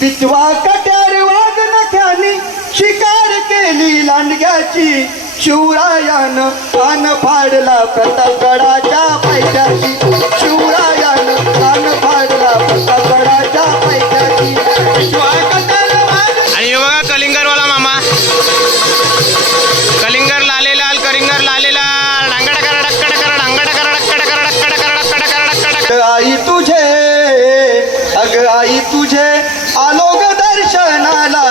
बिचवा कट्यार वाघ नख्यानी शिकार केली लांडग्याची. शिवरायानं कान फाडला प्रतापगडाच्या पायथ्याची शिवरायानं कान फाडला प्रताप आई तुझे आलो ग दर्शनाला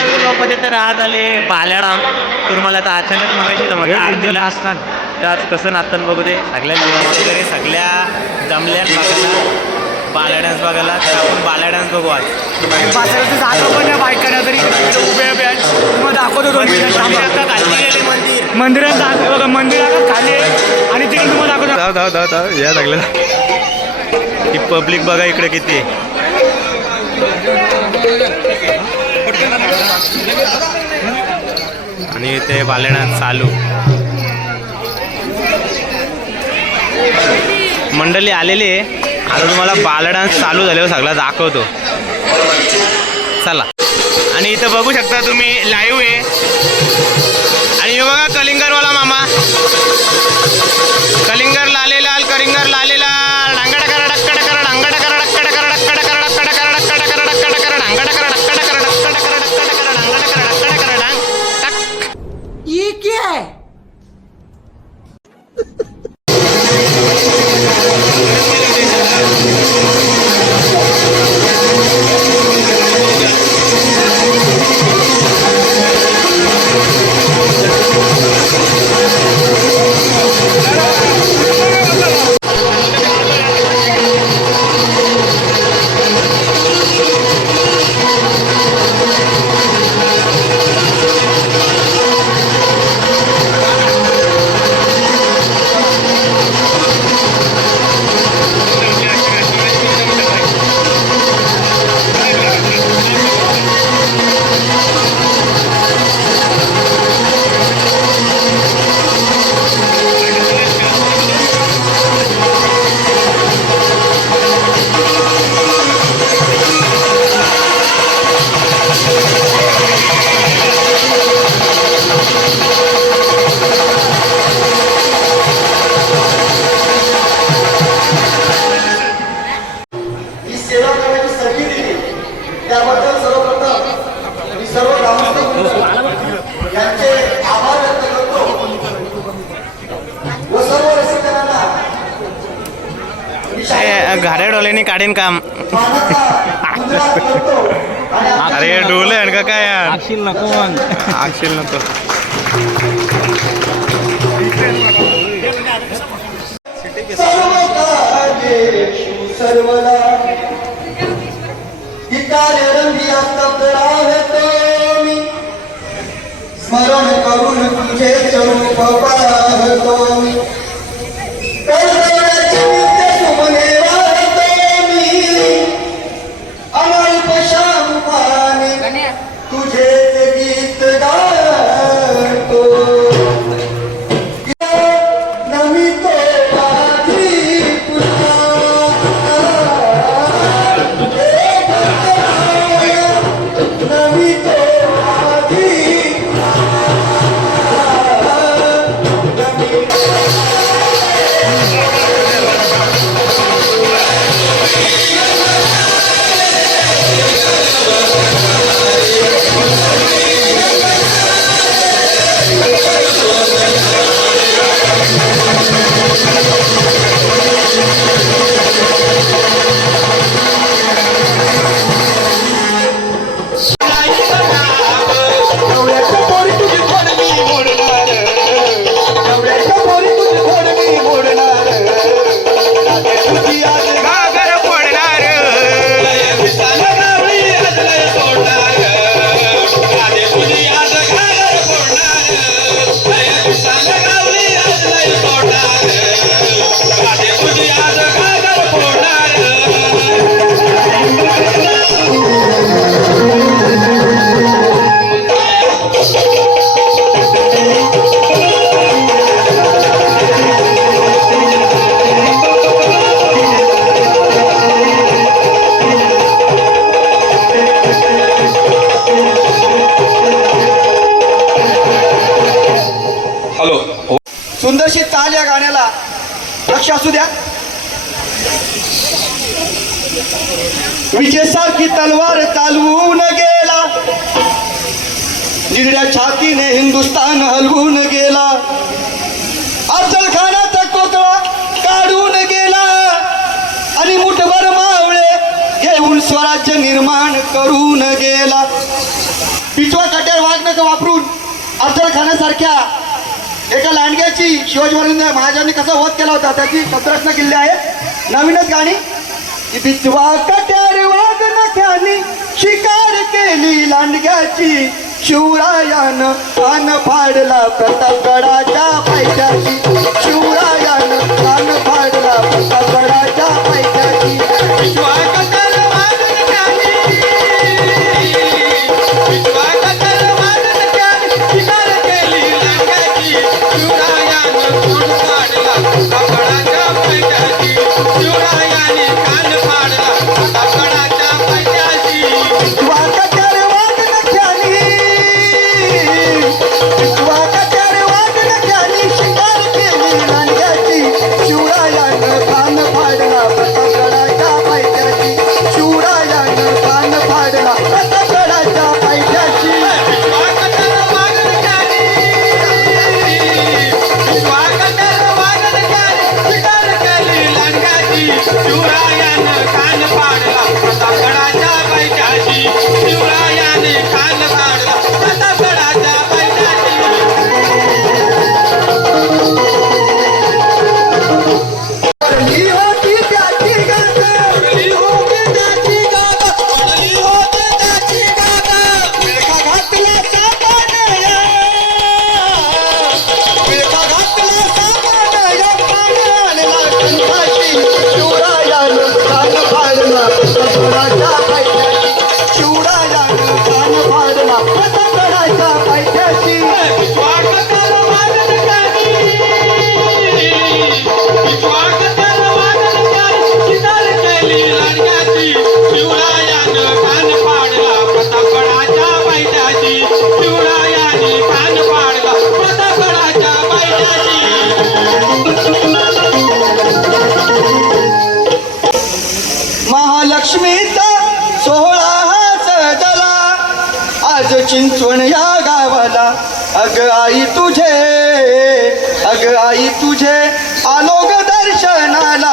नवीन ब्लॉगमध्ये तर आज आले बाल्याराम तुम्हाला तर अचानक मागायची मग दिवस असतात तर आज कसं नाचतात बघू दे सगळ्या वगैरे सगळ्या जमल्या बघायला. बाला डान्स बघायला. तर आपण बाला डान्स बघू आज. बाजाराचं जातो पण या बायकांना तरी. उभे उभे आहेत. तुम्हाला दाखवतो दोन मिनिटं मंदिर. मंदिरात बघा मंदिरात खाली आहे. आणि तिकडे तुम्हाला दाखवतो. धाव धाव धाव धाव या लागलेला ही पब्लिक बघा इकडे किती आहे. आणि इथे बालेणात चालू. मंडळी आलेली आहे. आता तुम्हाला बाला डान्स चालू झाल्यावर सगळा दाखवतो. चला. आणि इथं बघू शकता तुम्ही लाईव्ह आहे. आणि हे बघा कलिंगरवाला मामा. कलिंगर लाले लाल कलिंगर लाले लाल घाऱ्या डोल्याने काढेन काम. अरे डोले आहे का काय अक्षिल नको मग आक्षेल नको. सर्वदा स्मरण करून तुझे पाहतो चाल या गाण्याला. लक्ष असू द्या. विजेसारखी तलवार चालवून गेला. निरड्या छातीने हिंदुस्तान हलवून गेला. अफजल खानाचा कोतळा काढून गेला. आणि मुठभर मावळे घेऊन स्वराज्य निर्माण करून गेला. पिचवा कट्यार वाघनक वापरून अफजल खानासारख्या एका लांडग्याची शिवाजी महाराजांनी कसा वध केला होता त्याची सतरत्न किल्ली आहे नवीनच गाणी. शिकार केली लांडग्याची. शिवरायानं कान फाडला प्रतापगडाच्या पायथ्याची शिवरायानं कान फाडला प्रतापगडाच्या आलो ग दर्शनाला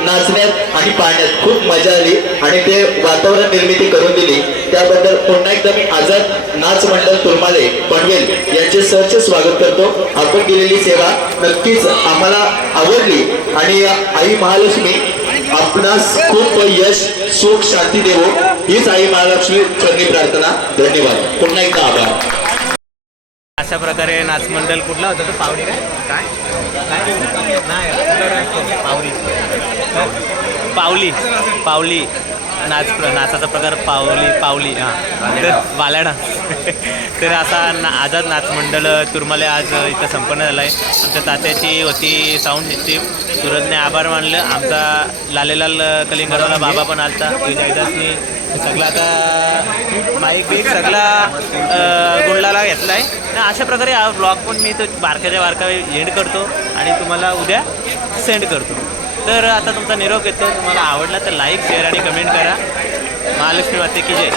नाचण्यात आणि पाहण्यात खूप मजा आली आणि ते वातावरण निर्मिती करून दिली. त्याबद्दल पुन्हा एकदा मी आझाद नाच मंडळ तुरमाले पनवेल यांचे सहच स्वागत करतो. आपण केलेली सेवा नक्कीच आम्हाला आवडली आणि आई महालक्ष्मी आपणास खूप यश सुख शांती देवो. हीच आई महालक्ष्मी चरणी प्रार्थना. धन्यवाद. पुन्हा एकदा आभार. अशा प्रकारे नाचमंडळ कुठला होता तो? पावली काय? काय? काय नाही? पावली पावली. पावली. नाच प्र नाचाचा प्रकार पावली पावली हां. तर बाल्या डान्स तर असा ना आझाद नाच मंडळ तुरमाले आज इथं संपन्न झाला आहे आमच्या तात्याची होती साऊंड सिस्टीम सुरजने आभार मानलं. आमचा लालेलाल कलिंगडवाला बाबा पण आलता. जयदासनी सगळा आता बाईक बीक सगळा अ, गुंडलाला घेतला आहे अशा प्रकारे हा ब्लॉग पण मी तो बारकाच्या बारका एंड करतो आणि तुम्हाला उद्या सेंड करतो. तर आता तुमचा निरोप येतो तुम्हाला आवडला तर लाईक शेअर आणि कमेंट करा. महालक्ष्मी माते की जय.